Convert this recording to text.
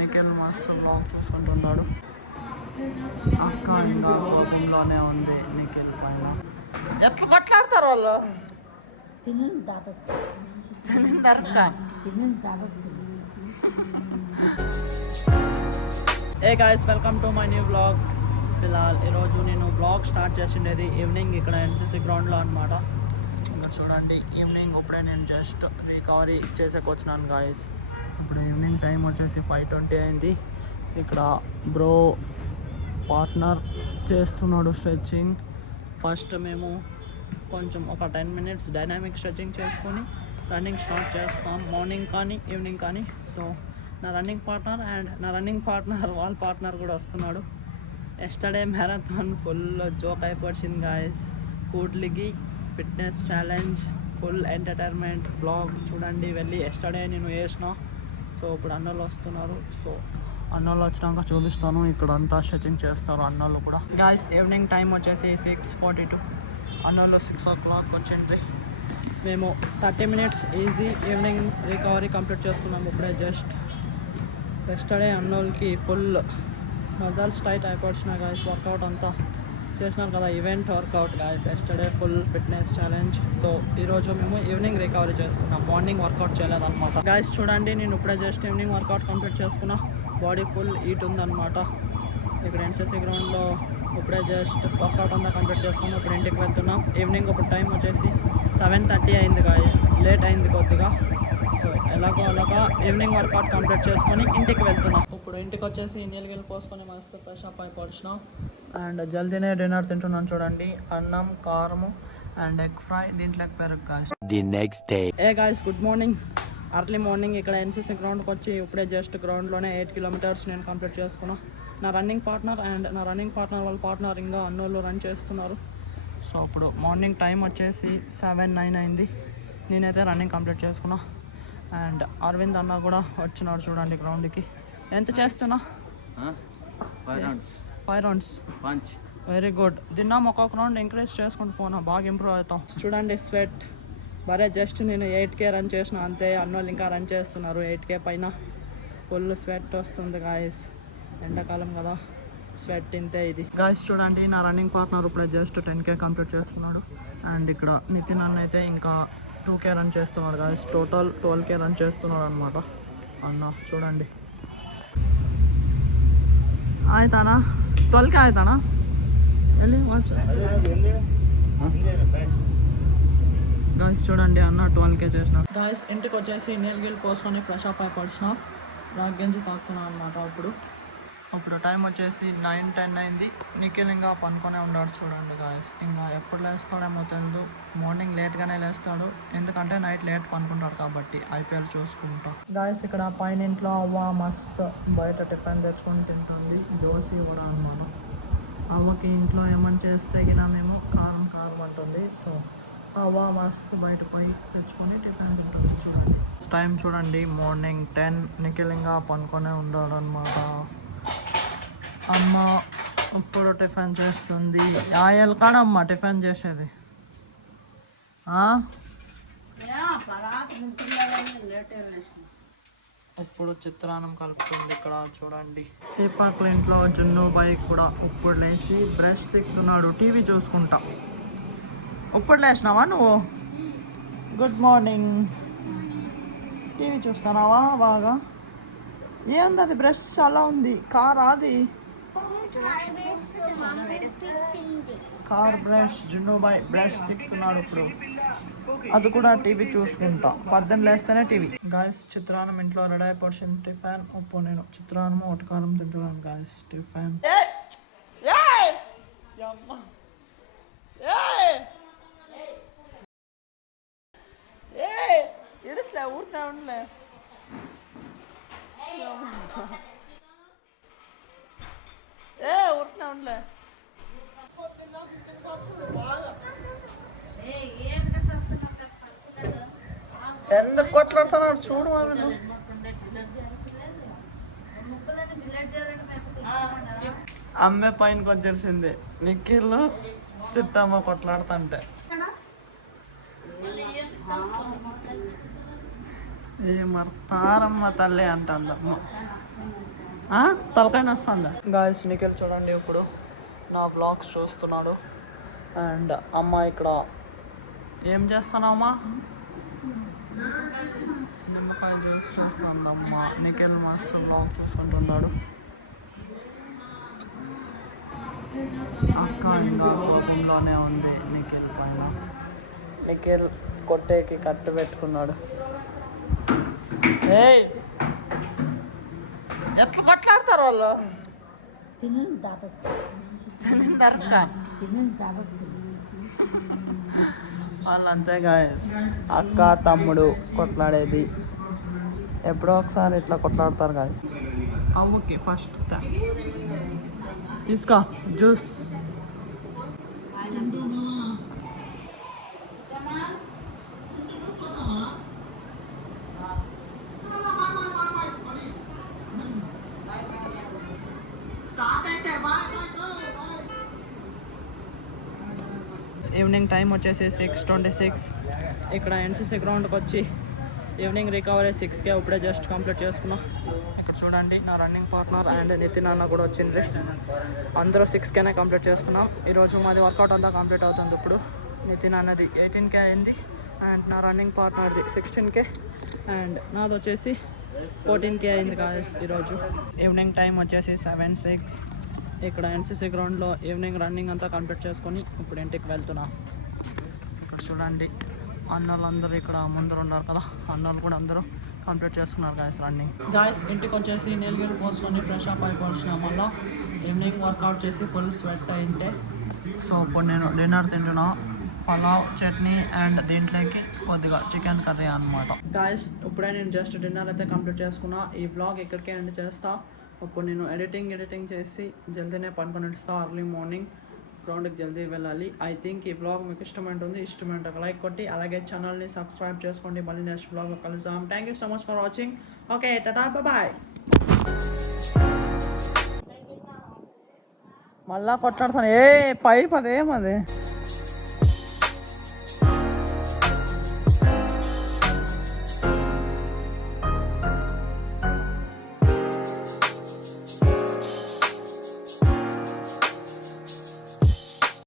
నిఖిల్ మస్తు బ్లాగ్ చూసుకుంటున్నాడు. అక్క ఇంకా కోపంలోనే ఉంది నిఖిల్ పైన. ఎట్లా మాట్లాడతారు వాళ్ళు? Hey guys, welcome to my new blog. ఫిలాల్ ఈరోజు నేను బ్లాగ్ స్టార్ట్ చేసిండేది ఈవినింగ్ ఇక్కడ ఎన్సీసీ గ్రౌండ్లో అనమాట. ఇంకా చూడండి, ఈవినింగ్ ఇప్పుడే నేను జస్ట్ రికవరీ చేసేకి వచ్చినాను గాయస్. ఇప్పుడు ఈవినింగ్ టైం వచ్చేసి 5:20 అయింది. ఇక్కడ బ్రో పార్ట్నర్ చేస్తున్నాడు స్ట్రెచ్చింగ్. ఫస్ట్ మేము కొంచెం ఒక 10 minutes డైనామిక్ స్ట్రెచ్చింగ్ చేసుకొని రన్నింగ్ స్టార్ట్ చేస్తాం, మార్నింగ్ కానీ ఈవినింగ్ కానీ. సో నా రన్నింగ్ పార్ట్నర్ వాళ్ళ పార్ట్నర్ కూడా వస్తున్నాడు. ఎస్టర్డే మ్యారథాన్ ఫుల్ జోక్ అయిపోయింది గాయస్. కూడ్లికి fitness challenge full entertainment blog చూడండి వెళ్ళి. ఎస్టర్డే నేను వేసిన. సో ఇప్పుడు అన్నోళ్ళు వస్తున్నారు. సో అన్నోళ్ళు వచ్చినాక చూపిస్తాను. ఇక్కడ అంతా స్ట్రెచింగ్ చేస్తారు అన్నోళ్ళు కూడా. గాయస్ ఈవినింగ్ టైం వచ్చేసి 6:42. అన్నోళ్ళు 6 o'clock వచ్చిండ్రి. మేము 30 minutes easy evening recovery complete చేసుకున్నాము ఇప్పుడే జస్ట్. ఎస్టర్డే అన్నోళ్ళకి ఫుల్ మజల్స్ టైట్ అయిపోయిన గాయస్. వర్కౌట్ అంతా చేసినారు కదా, event workout guys. Yesterday full fitness challenge. So ఈరోజు మేము ఈవినింగ్ రికవరీ చేసుకున్నాం, మార్నింగ్ వర్కౌట్ చేయలేదన్నమాట. గాయస్ చూడండి, నేను ఇప్పుడే జస్ట్ ఈవినింగ్ వర్కౌట్ కంప్లీట్ చేసుకున్నా. బాడీ ఫుల్ హీట్ ఉందన్నమాట. ఇక్కడ ఎన్సీసీ గ్రౌండ్లో ఇప్పుడే జస్ట్ వర్కౌట్ అంతా కంప్లీట్ చేసుకున్నాం. ఇప్పుడు ఇంటికి వెళ్తున్నాం. ఈవినింగ్ ఇప్పుడు టైం వచ్చేసి 7:30 అయింది గాయస్. లేట్ అయింది కొద్దిగా. సో అలాగా ఈవినింగ్ వర్కౌట్ కంప్లీట్ చేసుకొని ఇంటికి వెళ్తున్నాం. ఇప్పుడు ఇంటికి వచ్చేసి నీళ్ళు పోసుకొని మస్తు ఫ్రెష్ అప్ అయిపోతున్నాం. అండ్ జల్దీనే డిన్నర్ తింటున్నాను చూడండి. అన్నం, కారము అండ్ ఎగ్ ఫ్రై, దీంట్లోకి పెరుగు guys. The next day. A guys, good morning. Early morning ఇక్కడ ఎన్సీసీ గ్రౌండ్కి వచ్చి ఇప్పుడే జస్ట్ గ్రౌండ్లోనే 8 kilometers నేను కంప్లీట్ చేసుకున్నా. నా రన్నింగ్ పార్ట్నర్ వాళ్ళ పార్ట్నర్ ఇంకా అన్నోళ్ళు రన్ చేస్తున్నారు. సో ఇప్పుడు మార్నింగ్ టైం వచ్చేసి 7:09 అయింది. నేనైతే రన్నింగ్ కంప్లీట్ చేసుకున్నా. అండ్ అరవింద్ అన్న కూడా వచ్చినాడు చూడండి గ్రౌండ్కి. ఎంత చేస్తున్నా? 5 rounds. Very good. తిన్నాం, ఒక్కొక్క రౌండ్ ఇంక్రీజ్ చేసుకుంటూ పోనా, బాగా ఇంప్రూవ్ అవుతాం. చూడండి స్వెట్ బరే జస్ట్ నేను 8K రన్ చేసిన అంతే. అన్నోళ్ళు ఇంకా రన్ చేస్తున్నారు 8K పైన. ఫుల్ స్వెట్ వస్తుంది గాయస్, ఎండాకాలం కదా, స్వెట్ ఇంతే ఇది. గాయస్ చూడండి, నా రన్నింగ్ పార్ట్నర్ ఇప్పుడే జస్ట్ 10K కంప్లీట్ చేస్తున్నాడు. అండ్ ఇక్కడ నితిన్ అన్న అయితే ఇంకా 2K రన్ చేస్తున్నాడు గాయస్. టోటల్ 12K రన్ చేస్తున్నాడు అనమాట అన్న. చూడండి ఆಯ್ತಾనా 12K ఆಯ್ತಾనా వెళ్ళి వాచ్ గాయస్. చూడండి అన్న 12K చేసిన గాయస్. ఇంటికి వచ్చేసి నీళ్ళు పోసుకొని ఫ్రెష్ అప్ అయిపోయిన రాగ్గంజి తాకుతున్నాను అనమాట. అప్పుడు టైం వచ్చేసి 9:10 అయింది. నిఖిల్ ఇంకా పనుకొనే ఉన్నాడు చూడండి గాయస్. ఇంకా ఎప్పుడు లేస్తాడేమో తెలియదు. మార్నింగ్ లేట్గానే లేస్తాడు, ఎందుకంటే నైట్ లేట్ పనుకుంటాడు కాబట్టి IPL చూసుకుంటా. గాయస్ ఇక్కడ పైన ఇంట్లో అవ్వ మస్తు బయట టిఫిన్ తెచ్చుకొని తింటుంది. దోశ కూడా అనమాట. అవ్వకి ఇంట్లో ఏమని చేస్తే గినా మేము కారం అంటుంది. సో అవ్వ మస్తు బయట పోయి తెచ్చుకొని టిఫిన్ తింటుంది చూడండి. టైం చూడండి మార్నింగ్ 10. నిఖిల్ ఇంకా పనుకొనే ఉన్నాడు అనమాట. అమ్మ ఇప్పుడు టిఫిన్ చేస్తుంది. ఆయిల్ కాడమ్మ టిఫిన్ చేసేది. ఇప్పుడు చిత్రాన్నం కలుపుతుంది ఇక్కడ చూడండి. దీపక్ ఇంట్లో జున్ను బైక్ కూడా ఇప్పుడు లేచి బ్రష్ తిక్కుతున్నాడు టీవీ చూసుకుంటా. ఇప్పుడు లేచినావా నువ్వు? Good morning. టీవీ చూస్తున్నావా బాగా? ఏముంది అది? బ్రష్ చాలా ఉంది. కార్ అది కార్ బ్రష్. జున్ను బాయ్ బ్రష్ తిక్కుతున్నాడు ఇప్పుడు. అది కూడా టీవీ చూసుకుంటా. 10 లేస్తేనే టీవీ. గాయస్ చిత్రాన్నం ఇంట్లో రెడీ అయిపోయింది. టిఫిన్ ఉప్పు నేను చిత్రాన్నము ఒటకారం తింటున్నాను గాయస్. టిఫిన్ ఇడిస్లే ఊరితే ఉండలే. ఊరితే ఉండలే. ఎందుకు కొట్లాడుతున్నాడు చూడు. అమ్మే పైనకి వచ్చేసింది. నిఖిల్ చిట్టమ్మ కొట్లాడుతుంటే ఏ మర్తారమ్మ తల్లి అంటుందమ్మ. తలకాయ వస్తుందా గాయస్ నిఖిల్ చూడండి ఇప్పుడు నా వ్లాగ్స్ చూస్తున్నాడు అండ్ అమ్మ ఇక్కడ ఏం చేస్తున్నావమ్మా నిమ్మకాయ జ్యూస్ చేస్తుంది అమ్మ నిఖిల్ మస్తు వ్లాగ్ చూసుకుంటున్నాడు అక్క ఇంకా కోపంలోనే ఉంది నిఖిల్ పైన నిఖిల్ కొట్టేకి కట్టు పెట్టుకున్నాడు ఏయ్ ఎట్లా మాట్లాడతారు వాళ్ళు వాళ్ళు అంతే గాయస్ అక్క తమ్ముడు కొట్లాడేది ఎప్పుడో ఒకసారి ఇట్లా కొట్లాడతారు గాయస్ ఓకే ఫస్ట్ తీసుకో జ్యూస్ ఈవినింగ్ టైం వచ్చేసి 6:26 ఇక్కడ ఎన్సీసీ గ్రౌండ్కి వచ్చి ఈవినింగ్ రికవరీ 6కే ఇప్పుడే జస్ట్ కంప్లీట్ చేసుకున్నాం ఇక్కడ చూడండి నా రన్నింగ్ పార్ట్నర్ అండ్ నితిన్ అన్న కూడా వచ్చిండ్రి అందరూ 6కేనే కంప్లీట్ చేసుకున్నాం ఈరోజు మాది వర్కౌట్ అంతా కంప్లీట్ అవుతుంది ఇప్పుడు నితిన్ అన్నది 18K అయింది అండ్ నా రన్నింగ్ పార్ట్నర్ది 16K అండ్ నాది వచ్చేసి 14K అయింది గాయస్ ఈరోజు ఈవినింగ్ టైం వచ్చేసి 7:06 ఇక్కడ ఎన్సీసీ గ్రౌండ్లో ఈవినింగ్ రన్నింగ్ అంతా కంప్లీట్ చేసుకొని ఇప్పుడు ఇంటికి వెళ్తున్నా ఇక్కడ చూడండి అన్నోళ్ళందరూ ఇక్కడ ముందర ఉన్నారు కదా అన్నోళ్ళు కూడా అందరూ కంప్లీట్ చేసుకున్నారు గాయస్ రన్నింగ్ గాయస్ ఇంటికి వచ్చేసి నీలగిరి పోసుకొని ఫ్రెష్ అప్ అయిపోవచ్చిన మళ్ళీ ఈవినింగ్ వర్కౌట్ చేసి ఫుల్ స్వెట్ అయింటే సో ఇప్పుడు నేను డిన్నర్ తింటున్నా పలావ్ చట్నీ అండ్ దీంట్లోకి కొద్దిగా చికెన్ కర్రీ అనమాట గాయస్ ఇప్పుడే నేను జస్ట్ డిన్నర్ అయితే కంప్లీట్ చేసుకున్నా ఈ వ్లాగ్ ఇక్కడికే ఎండ్ చేస్తా ఇప్పుడు నేను ఎడిటింగ్ చేసి జల్దీనే పనుకొని ఇస్తా అర్లీ మార్నింగ్ గ్రౌండ్కి జల్దీ వెళ్ళాలి ఐ థింక్ ఈ వ్లాగ్ మీకు ఇష్టమైంటే ఒక లైక్ కొట్టి అలాగే ఛానల్ని సబ్స్క్రైబ్ చేసుకోండి మళ్ళీ నెక్స్ట్ వ్లాగ్లో కలుద్దాం thank you so much for watching okay tata bye మళ్ళా కొట్లాడుతాను ఏ పైప్ అదేమది